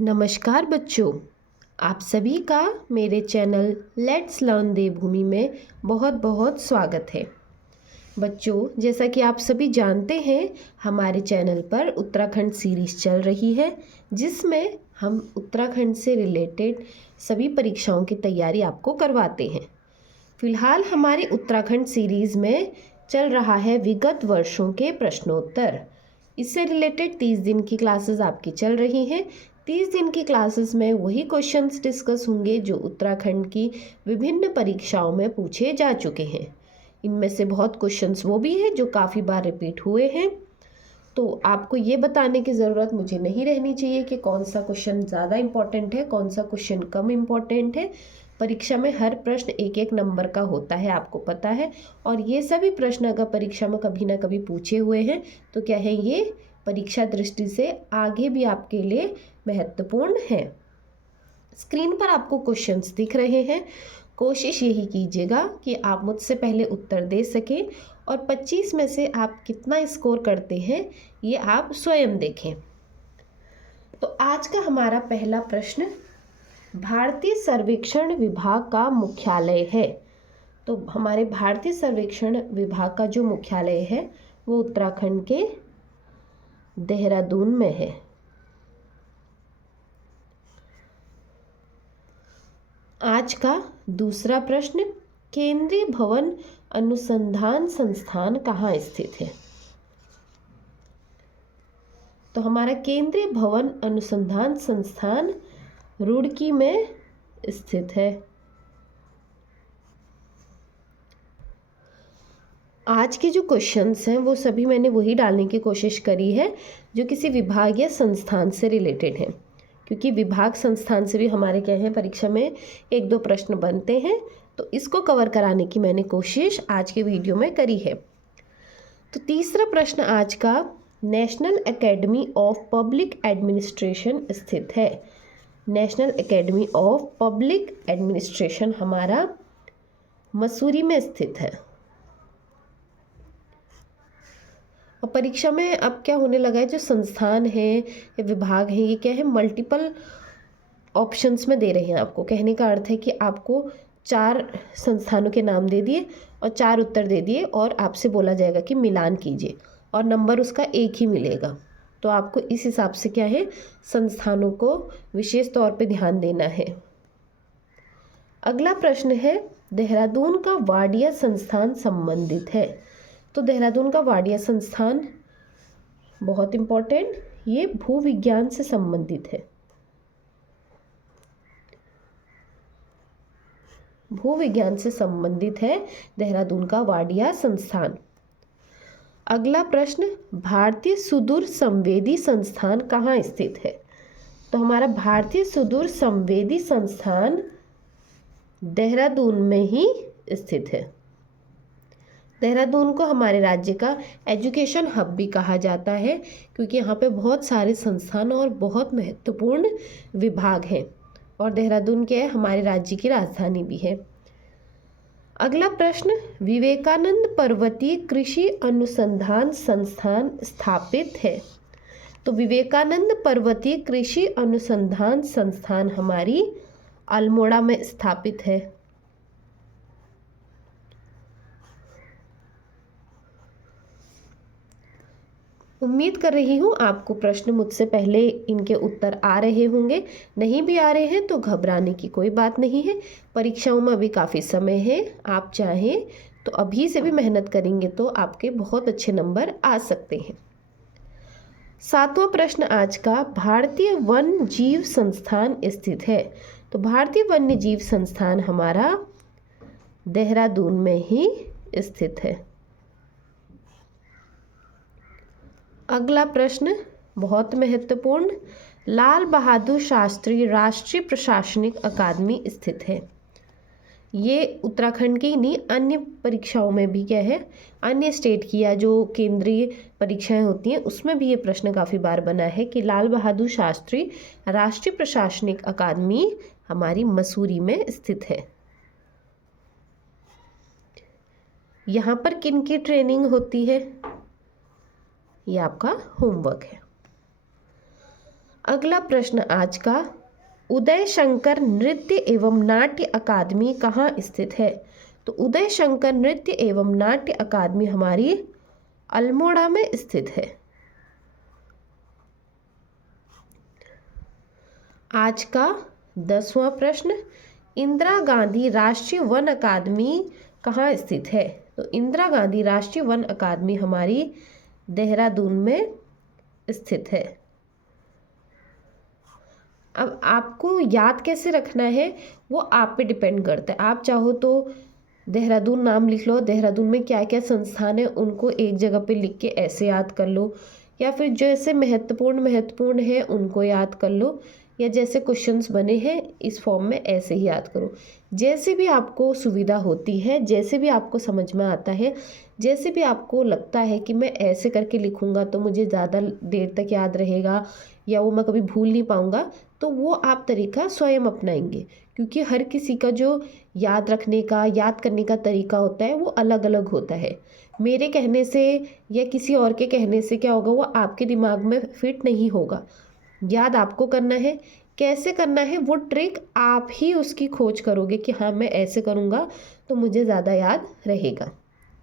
नमस्कार बच्चों, आप सभी का मेरे चैनल लेट्स लर्न देवभूमि में बहुत बहुत स्वागत है। बच्चों, जैसा कि आप सभी जानते हैं, हमारे चैनल पर उत्तराखंड सीरीज़ चल रही है जिसमें हम उत्तराखंड से रिलेटेड सभी परीक्षाओं की तैयारी आपको करवाते हैं। फिलहाल हमारी उत्तराखंड सीरीज़ में चल रहा है विगत वर्षों के प्रश्नोत्तर। इससे रिलेटेड 30 दिन की क्लासेस आपकी चल रही हैं। 30 दिन की क्लासेस में वही क्वेश्चंस डिस्कस होंगे जो उत्तराखंड की विभिन्न परीक्षाओं में पूछे जा चुके हैं। इनमें से बहुत क्वेश्चंस वो भी हैं जो काफ़ी बार रिपीट हुए हैं। तो आपको ये बताने की ज़रूरत मुझे नहीं रहनी चाहिए कि कौन सा क्वेश्चन ज़्यादा इम्पोर्टेंट है, कौन सा क्वेश्चन कम इम्पोर्टेंट है। परीक्षा में हर प्रश्न एक एक नंबर का होता है, आपको पता है। और ये सभी प्रश्न अगर परीक्षा में कभी ना कभी पूछे हुए हैं तो क्या है, ये परीक्षा दृष्टि से आगे भी आपके लिए महत्वपूर्ण है। स्क्रीन पर आपको क्वेश्चंस दिख रहे हैं। कोशिश यही कीजिएगा कि आप मुझसे पहले उत्तर दे सकें और 25 में से आप कितना स्कोर करते हैं ये आप स्वयं देखें। तो आज का हमारा पहला प्रश्न भारतीय सर्वेक्षण विभाग का मुख्यालय है। तो हमारे भारतीय सर्वेक्षण विभाग का जो मुख्यालय है वो उत्तराखंड के देहरादून में है। आज का दूसरा प्रश्न, केंद्रीय भवन अनुसंधान संस्थान कहाँ स्थित है? तो हमारा केंद्रीय भवन अनुसंधान संस्थान रुड़की में स्थित है। आज के जो क्वेश्चंस हैं वो सभी मैंने वही डालने की कोशिश करी है जो किसी विभाग या संस्थान से रिलेटेड हैं, क्योंकि विभाग संस्थान से भी हमारे क्या है, परीक्षा में एक दो प्रश्न बनते हैं। तो इसको कवर कराने की मैंने कोशिश आज के वीडियो में करी है। तो तीसरा प्रश्न आज का, national academy of public administration स्थित है। National academy of public administration हमारा मसूरी में स्थित है। और परीक्षा में अब क्या होने लगा है, जो संस्थान है या विभाग है, ये क्या है, मल्टीपल ऑप्शंस में दे रहे हैं आपको। कहने का अर्थ है कि आपको 4 संस्थानों के नाम दे दिए और 4 उत्तर दे दिए और आपसे बोला जाएगा कि मिलान कीजिए और नंबर उसका एक ही मिलेगा। तो आपको इस हिसाब से क्या है, संस्थानों को विशेष तौर पे ध्यान देना है। अगला प्रश्न है, देहरादून का वाडिया संस्थान संबंधित है। तो देहरादून का वाडिया संस्थान बहुत इम्पोर्टेंट, ये भूविज्ञान से संबंधित है। भूविज्ञान से संबंधित है देहरादून का वाडिया संस्थान। अगला प्रश्न, भारतीय सुदूर संवेदी संस्थान कहाँ स्थित है? तो हमारा भारतीय सुदूर संवेदी संस्थान देहरादून में ही स्थित है। देहरादून को हमारे राज्य का एजुकेशन हब भी कहा जाता है, क्योंकि यहाँ पे बहुत सारे संस्थान और बहुत महत्वपूर्ण विभाग हैं और देहरादून क्या है, हमारे राज्य की राजधानी भी है। अगला प्रश्न, विवेकानंद पर्वतीय कृषि अनुसंधान संस्थान स्थापित है। तो विवेकानंद पर्वतीय कृषि अनुसंधान संस्थान हमारी अल्मोड़ा में स्थापित है। उम्मीद कर रही हूँ आपको प्रश्न मुझसे पहले इनके उत्तर आ रहे होंगे। नहीं भी आ रहे हैं तो घबराने की कोई बात नहीं है। परीक्षाओं में अभी काफ़ी समय है, आप चाहें तो अभी से भी मेहनत करेंगे तो आपके बहुत अच्छे नंबर आ सकते हैं। 7वां प्रश्न आज का, भारतीय वन्य जीव संस्थान स्थित है। तो भारतीय वन्य जीव संस्थान हमारा देहरादून में ही स्थित है। अगला प्रश्न बहुत महत्वपूर्ण, लाल बहादुर शास्त्री राष्ट्रीय प्रशासनिक अकादमी स्थित है। ये उत्तराखंड की नहीं, अन्य परीक्षाओं में भी क्या है, अन्य स्टेट की या जो केंद्रीय परीक्षाएं होती हैं उसमें भी ये प्रश्न काफ़ी बार बना है कि लाल बहादुर शास्त्री राष्ट्रीय प्रशासनिक अकादमी हमारी मसूरी में स्थित है। यहाँ पर किन की ट्रेनिंग होती है, ये आपका होमवर्क है। अगला प्रश्न आज का, उदय शंकर नृत्य एवं नाट्य अकादमी कहाँ स्थित है? तो उदय शंकर नृत्य एवं नाट्य अकादमी हमारी अल्मोड़ा में स्थित है। आज का 10वां प्रश्न, इंदिरा गांधी राष्ट्रीय वन अकादमी कहाँ स्थित है? तो इंदिरा गांधी राष्ट्रीय वन अकादमी हमारी देहरादून में स्थित है। अब आपको याद कैसे रखना है वो आप पे डिपेंड करता है। आप चाहो तो देहरादून नाम लिख लो, देहरादून में क्या क्या संस्थान है उनको एक जगह पे लिख के ऐसे याद कर लो, या फिर जैसे महत्वपूर्ण है उनको याद कर लो, या जैसे क्वेश्चंस बने हैं इस फॉर्म में ऐसे ही याद करो। जैसे भी आपको सुविधा होती है, जैसे भी आपको समझ में आता है, जैसे भी आपको लगता है कि मैं ऐसे करके लिखूंगा तो मुझे ज़्यादा देर तक याद रहेगा या वो मैं कभी भूल नहीं पाऊंगा, तो वो आप तरीका स्वयं अपनाएंगे। क्योंकि हर किसी का जो याद रखने का, याद करने का तरीका होता है वो अलग अलग होता है। मेरे कहने से या किसी और के कहने से क्या होगा, वो आपके दिमाग में फिट नहीं होगा। याद आपको करना है, कैसे करना है वो ट्रिक आप ही उसकी खोज करोगे कि हाँ मैं ऐसे करूँगा तो मुझे ज़्यादा याद रहेगा।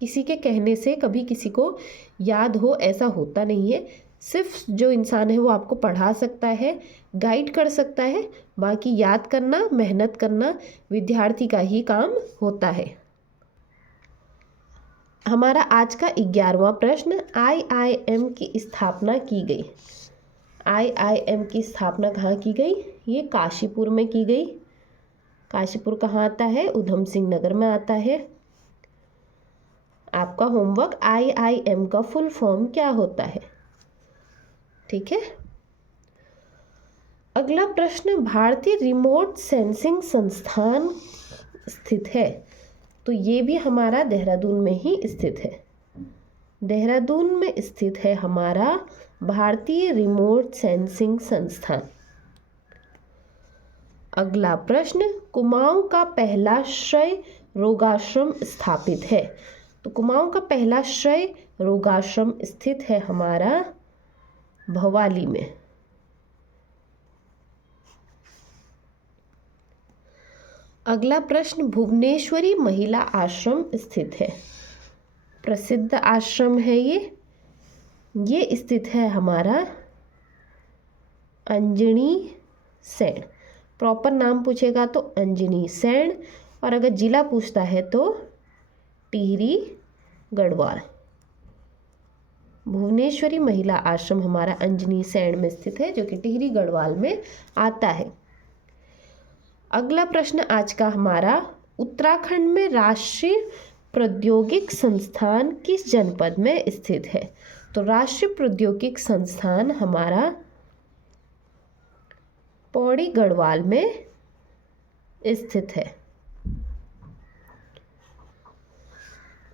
किसी के कहने से कभी किसी को याद हो ऐसा होता नहीं है। सिर्फ जो इंसान है वो आपको पढ़ा सकता है, गाइड कर सकता है, बाकी याद करना, मेहनत करना विद्यार्थी का ही काम होता है। हमारा आज का 11वां प्रश्न, IIM की स्थापना की गई। IIM की स्थापना कहाँ की गई? ये काशीपुर में की गई। काशीपुर कहाँ आता है? उधम सिंह नगर में आता है। आपका होमवर्क, IIM का फुल फॉर्म क्या होता है? ठीक है। अगला प्रश्न, भारतीय रिमोट सेंसिंग संस्थान स्थित है। तो ये भी हमारा देहरादून में ही स्थित है। देहरादून में स्थित है हमारा भारतीय रिमोट सेंसिंग संस्थान। अगला प्रश्न, कुमाऊं का पहला क्षय रोगाश्रम स्थापित है। तो कुमाऊं का पहला क्षय रोगाश्रम स्थित है हमारा भवाली में। अगला प्रश्न, भुवनेश्वरी महिला आश्रम स्थित है। प्रसिद्ध आश्रम है ये स्थित है हमारा अंजनी सैण। प्रॉपर नाम पूछेगा तो अंजनी सैण, और अगर जिला पूछता है तो टिहरी गढ़वाल। भुवनेश्वरी महिला आश्रम हमारा अंजनी सैण में स्थित है, जो कि टिहरी गढ़वाल में आता है। अगला प्रश्न आज का हमारा, उत्तराखंड में राष्ट्रीय प्रौद्योगिक संस्थान किस जनपद में स्थित है? तो राष्ट्रीय प्रौद्योगिक संस्थान हमारा पौड़ी गढ़वाल में स्थित है।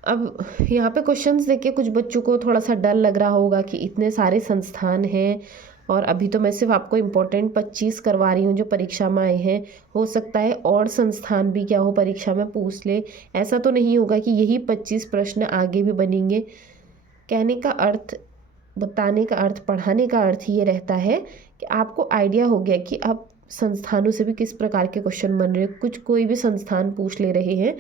अब यहाँ पे क्वेश्चंस देख के कुछ बच्चों को थोड़ा सा डर लग रहा होगा कि इतने सारे संस्थान हैं, और अभी तो मैं सिर्फ आपको इम्पोर्टेंट 25 करवा रही हूँ जो परीक्षा में आए हैं। हो सकता है और संस्थान भी क्या हो परीक्षा में पूछ ले। ऐसा तो नहीं होगा कि यही 25 प्रश्न आगे भी बनेंगे। कहने का अर्थ, बताने का अर्थ, पढ़ाने का अर्थ ये रहता है कि आपको आइडिया हो गया कि अब संस्थानों से भी किस प्रकार के क्वेश्चन बन रहे हैं। कुछ कोई भी संस्थान पूछ ले रहे हैं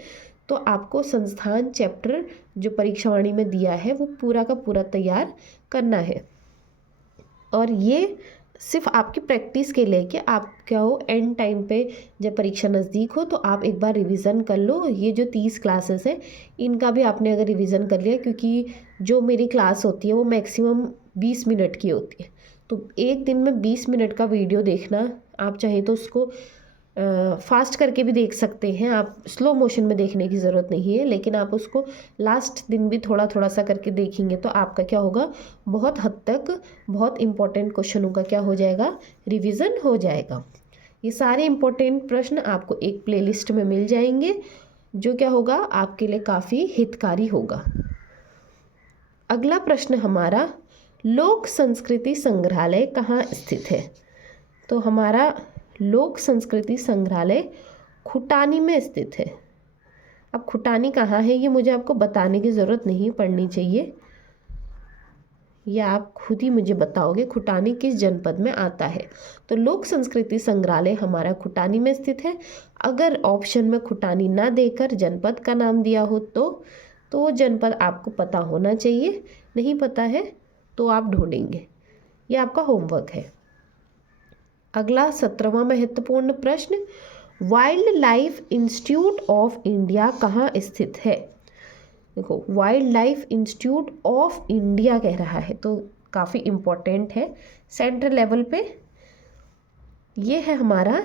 तो आपको संस्थान चैप्टर जो परीक्षावाणी में दिया है वो पूरा का पूरा तैयार करना है। और ये सिर्फ आपकी प्रैक्टिस के लिए कि आप क्या हो एंड टाइम पे जब परीक्षा नज़दीक हो तो आप एक बार रिवीज़न कर लो। ये जो 30 क्लासेस हैं इनका भी आपने अगर रिवीज़न कर लिया, क्योंकि जो मेरी क्लास होती है वो मैक्सिमम 20 मिनट की होती है, तो एक दिन में 20 मिनट का वीडियो देखना। आप चाहें तो उसको फास्ट करके भी देख सकते हैं, आप स्लो मोशन में देखने की ज़रूरत नहीं है, लेकिन आप उसको लास्ट दिन भी थोड़ा थोड़ा सा करके देखेंगे तो आपका क्या होगा, बहुत हद तक बहुत इम्पोर्टेंट क्वेश्चनों का क्या हो जाएगा, रिवीजन हो जाएगा। ये सारे इम्पोर्टेंट प्रश्न आपको एक प्लेलिस्ट में मिल जाएंगे, जो क्या होगा आपके लिए काफ़ी हितकारी होगा। अगला प्रश्न हमारा, लोक संस्कृति संग्रहालय कहाँ स्थित है? तो हमारा लोक संस्कृति संग्रहालय खुटानी में स्थित है। अब खुटानी कहाँ है ये मुझे आपको बताने की ज़रूरत नहीं पड़नी चाहिए, या आप खुद ही मुझे बताओगे खुटानी किस जनपद में आता है। तो लोक संस्कृति संग्रहालय हमारा खुटानी में स्थित है। अगर ऑप्शन में खुटानी ना देकर जनपद का नाम दिया हो तो वो जनपद आपको पता होना चाहिए। नहीं पता है तो आप ढूंढेंगे, ये आपका होमवर्क है। अगला 17वां महत्वपूर्ण प्रश्न, wild life institute of India कहाँ स्थित है। देखो, wild life institute of India कह रहा है तो काफ़ी इम्पोर्टेंट है। सेंट्रल लेवल पे ये है हमारा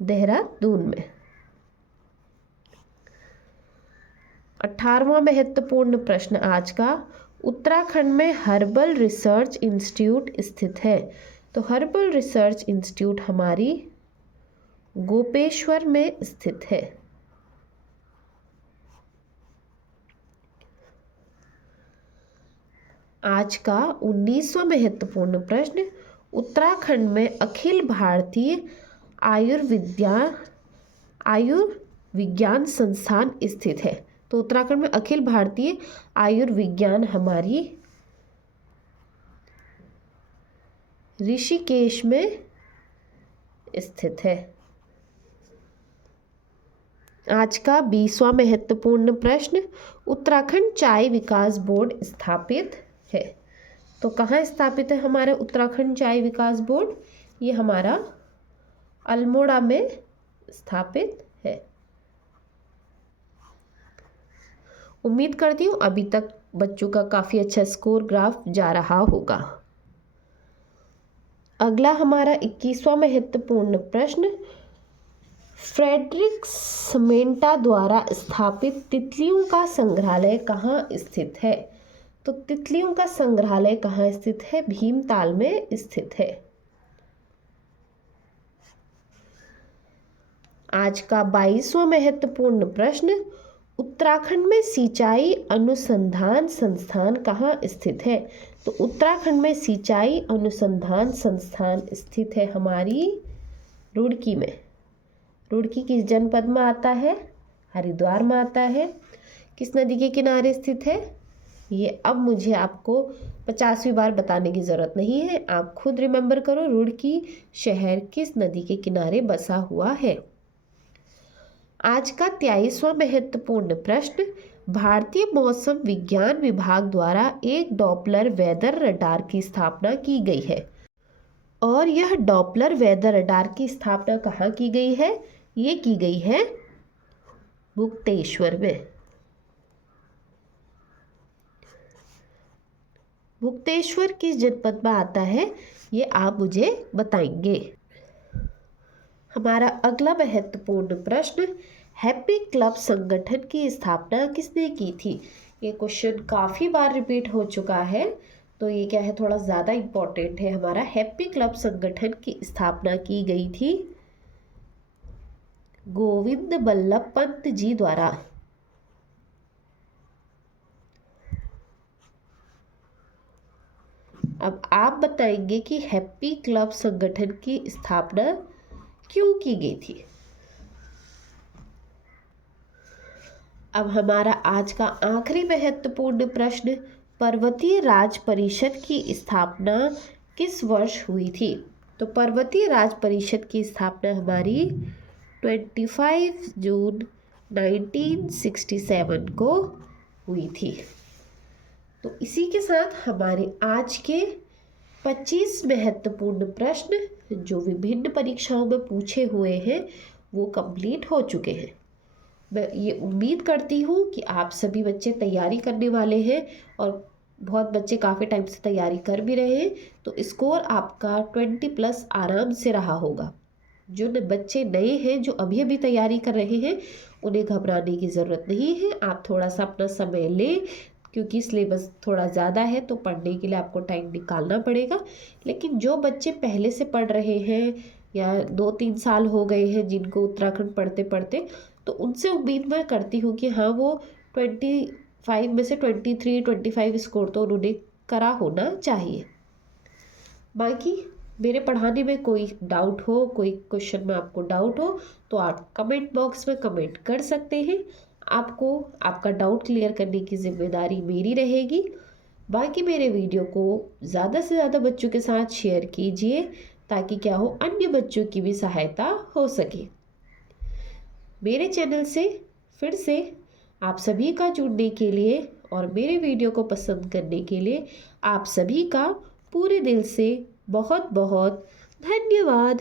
देहरादून में। 18वां महत्वपूर्ण प्रश्न आज का, उत्तराखंड में हर्बल रिसर्च इंस्टीट्यूट स्थित है। तो हर्बल रिसर्च इंस्टीट्यूट हमारी गोपेश्वर में स्थित है। आज का 19वां महत्वपूर्ण प्रश्न, उत्तराखंड में अखिल भारतीय आयुर्विज्ञान संस्थान स्थित है। तो उत्तराखंड में अखिल भारतीय आयुर्विज्ञान हमारी ऋषिकेश में स्थित है। आज का 20वां महत्वपूर्ण प्रश्न, उत्तराखंड चाय विकास बोर्ड स्थापित है। तो कहाँ स्थापित है हमारा उत्तराखंड चाय विकास बोर्ड, ये हमारा अल्मोड़ा में स्थापित है। उम्मीद करती हूँ अभी तक बच्चों का काफ़ी अच्छा स्कोर ग्राफ जा रहा होगा। अगला हमारा 21वां महत्वपूर्ण प्रश्न, फ्रेडरिक समेंटा द्वारा स्थापित तितलियों का संग्रहालय कहाँ स्थित है। तो तितलियों का संग्रहालय कहाँ स्थित है, भीमताल में स्थित है। आज का 22वां महत्वपूर्ण प्रश्न, उत्तराखंड में सिंचाई अनुसंधान संस्थान कहाँ स्थित है। तो उत्तराखंड में सिंचाई अनुसंधान संस्थान स्थित है हमारी रुड़की में। रुड़की किस जनपद में आता है, हरिद्वार में आता है। किस नदी के किनारे स्थित है, ये अब मुझे आपको 50वीं बार बताने की ज़रूरत नहीं है, आप खुद रिमेंबर करो रुड़की शहर किस नदी के किनारे बसा हुआ है। आज का 23वां महत्वपूर्ण प्रश्न, भारतीय मौसम विज्ञान विभाग द्वारा एक डॉपलर वेदर रडार की स्थापना की गई है और यह डॉपलर वेदर रडार की स्थापना कहाँ की गई है, ये की गई है मुक्तेश्वर में। मुक्तेश्वर किस जनपद में आता है, ये आप मुझे बताएंगे। हमारा अगला महत्वपूर्ण प्रश्न, हैप्पी क्लब संगठन की स्थापना किसने की थी। ये क्वेश्चन काफ़ी बार रिपीट हो चुका है तो ये क्या है, थोड़ा ज़्यादा इम्पोर्टेंट है। हमारा हैप्पी क्लब संगठन की स्थापना की गई थी गोविंद बल्लभ पंत जी द्वारा। अब आप बताएंगे कि हैप्पी क्लब संगठन की स्थापना क्यों की गई थी। अब हमारा आज का आखिरी महत्वपूर्ण प्रश्न, पर्वतीय राज परिषद की स्थापना किस वर्ष हुई थी। तो पर्वतीय राज परिषद की स्थापना हमारी 25 जून 1967 को हुई थी। तो इसी के साथ हमारे आज के 25 महत्वपूर्ण प्रश्न जो विभिन्न परीक्षाओं में पूछे हुए हैं वो कंप्लीट हो चुके हैं। मैं ये उम्मीद करती हूँ कि आप सभी बच्चे तैयारी करने वाले हैं और बहुत बच्चे काफ़ी टाइम से तैयारी कर भी रहे हैं, तो स्कोर आपका 20+ आराम से रहा होगा। जो बच्चे नए हैं जो अभी अभी तैयारी कर रहे हैं उन्हें घबराने की ज़रूरत नहीं है। आप थोड़ा सा अपना समय लें क्योंकि सिलेबस थोड़ा ज़्यादा है तो पढ़ने के लिए आपको टाइम निकालना पड़ेगा। लेकिन जो बच्चे पहले से पढ़ रहे हैं या 2-3 साल हो गए हैं जिनको उत्तराखंड पढ़ते पढ़ते, तो उनसे उम्मीद मैं करती हूँ कि हाँ वो 25 में से 23-25 स्कोर तो उन्होंने करा होना चाहिए। बाकी मेरे पढ़ाने में कोई डाउट हो, कोई क्वेश्चन में आपको डाउट हो तो आप कमेंट बॉक्स में कमेंट कर सकते हैं। आपको आपका डाउट क्लियर करने की जिम्मेदारी मेरी रहेगी। बाकी मेरे वीडियो को ज़्यादा से ज़्यादा बच्चों के साथ शेयर कीजिए ताकि क्या हो, अन्य बच्चों की भी सहायता हो सके। मेरे चैनल से फिर से आप सभी का जुड़ने के लिए और मेरे वीडियो को पसंद करने के लिए आप सभी का पूरे दिल से बहुत बहुत धन्यवाद।